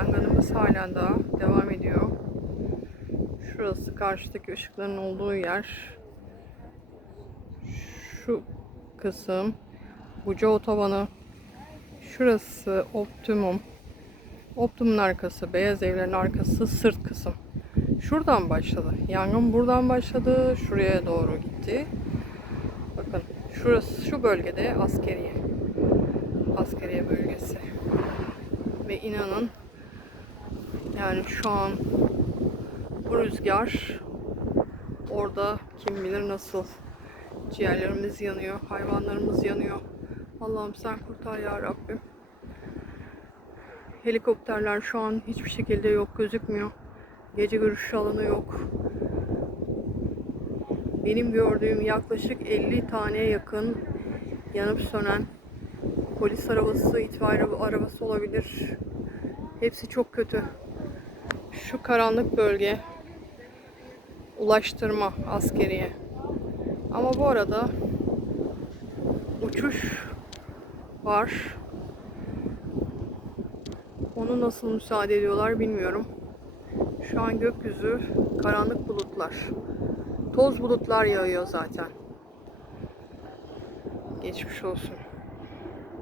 Yangınımız hala da devam ediyor. Şurası karşıdaki ışıkların olduğu yer. Şu kısım Buca Otobanı. Şurası Optimum. Optimum'un arkası, beyaz evlerin arkası sırt kısım. Şuradan başladı. Yangın buradan başladı. Şuraya doğru gitti. Bakın şurası şu bölgede askeriye. Askeriye bölgesi. Ve inanın yani şu an bu rüzgar orada kim bilir nasıl ciğerlerimiz yanıyor, hayvanlarımız yanıyor. Allah'ım sen kurtar ya Rabbim. Helikopterler şu an hiçbir şekilde yok gözükmüyor. Gece görüş alanı yok. Benim gördüğüm yaklaşık 50 taneye yakın yanıp sönen polis arabası, itfaiye arabası olabilir. Hepsi çok kötü. Şu karanlık bölge ulaştırma askeriye. Ama bu arada uçuş var. Onu nasıl müsaade ediyorlar bilmiyorum. Şu an gökyüzü karanlık bulutlar. Toz bulutlar yağıyor zaten. Geçmiş olsun.